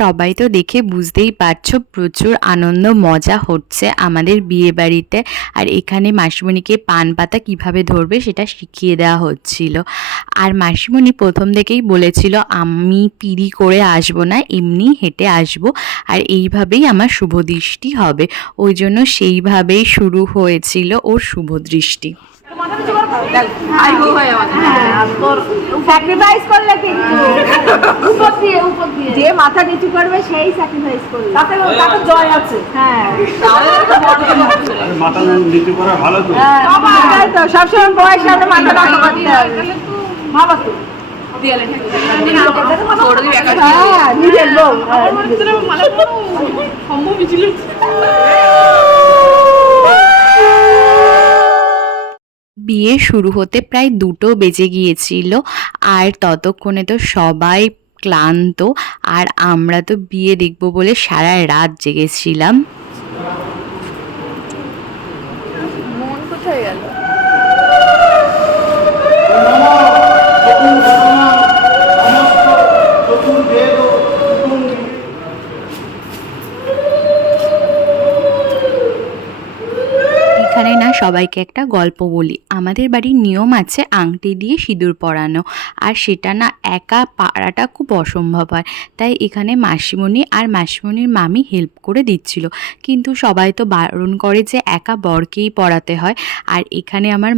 সবাই তো দেখে বুঝতেই পারছো প্রচুর আনন্দ মজা হচ্ছে আমাদের বিয়ে বাড়িতে। আর এখানে মাসিমণিকে পান পাতা কীভাবে ধরবে সেটা শিখিয়ে দেওয়া হচ্ছিল। আর মাসিমণি প্রথম থেকেই বলেছিল আমি পিঁড়ি করে আসবো না, এমনি হেঁটে আসবো, আর এইভাবেই আমার শুভ দৃষ্টি হবে। ওই জন্য সেইভাবেই শুরু হয়েছিল ওর শুভ দৃষ্টি। স্যাক্রিফাইস করলে কিন্তু যে মাথা নিচু করবে সেই স্যাক্রিফাইস করবে, তাতে জয় আছে। হ্যাঁ, মাথা নিচু করা ভালো তো। হ্যাঁ তো সবসময় বয়স সামনে মাথা নত করতে হবে, ভালো তো। নিজের বউ বিয়ে শুরু হতে প্রায় 2টো বেজে গিয়েছিল। আর ততক্ষণে তো সবাই ক্লান্ত, আর আমরা তো বিয়ে দেখব বলে সারা রাত জেগেছিলাম। মন কোথায় গেল? এখানে না সবাইকে একটা গল্প বলি। আমাদের বাড়ির নিয়ম আছে আংটি দিয়ে সিঁদুর পরানো, আর সেটা না একা পাড়াটা খুব অসম্ভব হয়। তাই এখানে মাসিমণি আর মাসিমণির মামি হেল্প করে দিচ্ছিল, কিন্তু সবাই তো বারণ করে যে একা বরকেই পরাতে হয়। আর এখানে আমার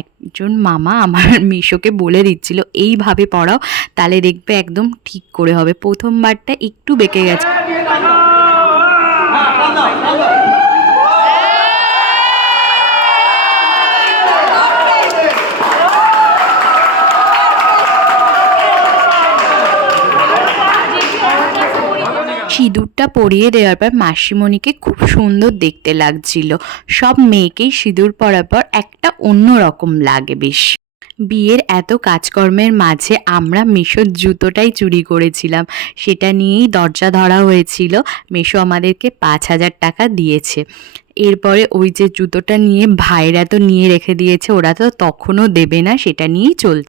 একজন মামা আমার মিশোকে বলে দিচ্ছিল এইভাবে পরাও, তাহলে দেখবে একদম ঠিক করে হবে। প্রথমবারটা একটু বেঁকে গেছে। সিঁদুরটা পরিয়ে দেওয়ার পর মাসিমণিকে খুব সুন্দর দেখতে লাগছিল। সব মেয়েকেই সিঁদুর পরার পর একটা অন্য রকম লাগে বেশ। বিয়ের এত কাজকর্মের মাঝে আমরা মেশোর জুতোটাই চুরি করেছিলাম, সেটা নিয়েই দরজা ধরা হয়েছিল। মেশো আমাদেরকে 5,000 টাকা দিয়েছে। এরপরে ওই যে জুতোটা নিয়ে ভাইরা তো নিয়ে রেখে দিয়েছে, ওরা তো তখনও দেবে না, সেটা নিয়েই চলছে।